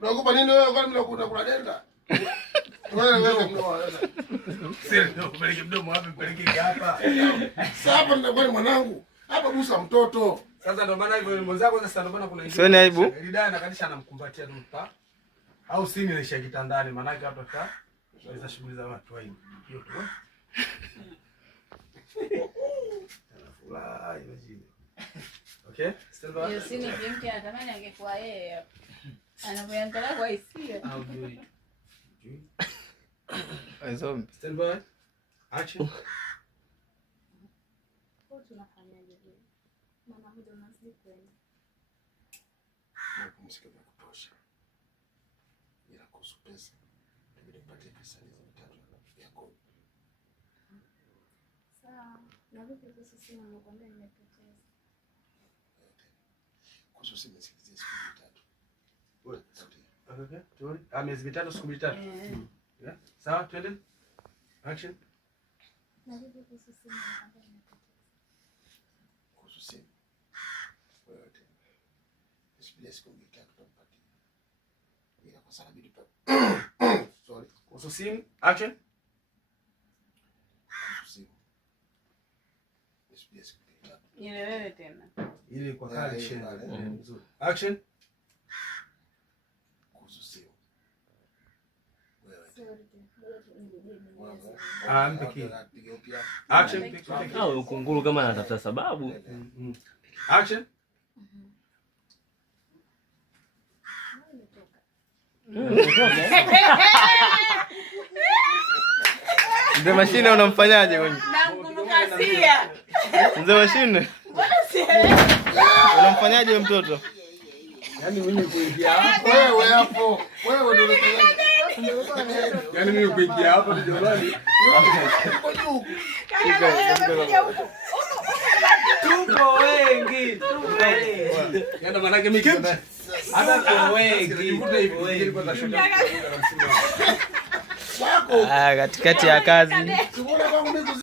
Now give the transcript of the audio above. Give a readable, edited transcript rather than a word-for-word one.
Unaogopa nini wewe kwani mimi nakula denda? Wewe mdomo. Sio kupeleka mdomo wapi mpeleke hapa. Sasa hapa ndio mwanangu. Hapa busa mtoto. Sasa ndio maana hivyo mwenzako sasa ndio maana kuna hiyo. Sio ni aibu. Lidai anakalisha anamkumbatia mpa. Au sini ile kitandani maana yake hapa ta. Tunaweza shughuli za watu wengi. Hiyo tu. Furahi imejini. Okay? Stand by. Hiyo sini kimke anatamani angekuwa yeye hapa. Anapoangalia kwa hisia. Au jui. Aizo. Stand by. Action. Tunafanyaje hivi? Maana muda unazidi kwenda. Napumzika vya kutosha. Ila kuhusu pesa, inabidi nipatie pesa hizo 3 ya kodi. Sawa. Na vipi kuhusu simu nakwambia nimepoteza? Kuhusu simu nisikilizie siku 3. Wewe, okay. Tuone. Miezi 3 siku 3. Yeah. Sawa, twende. Action. Na vipi kuhusu simu nakwambia nimepoteza? Kuhusu simu. Wewe tena. Nisubiri siku 3 tutampatia. Ila kwa sababu ndipo. Sorry. Kuhusu simu. Action. Kuhusu simu. Nisubiri siku 3. Ile wewe tena. Ili kwa kali shenda. Nzuri. Action. Kuhusu simu. Mpiki. Action. Ukunguru kama anatafuta sababu. Action. Mzee Mashine unamfanyaje wewe? Namkumbuka Sia. Mzee Mashine. Unamfanyaje wewe mtoto? Yaani mimi kuingia hapo. Wewe hapo. Wewe ndio unataka. Yaani mimi kuingia hapo ni jolani. Tupo wengi, tupo wengi. Yaani maana yake mimi hata tupo wengi. Katikati ya kazi.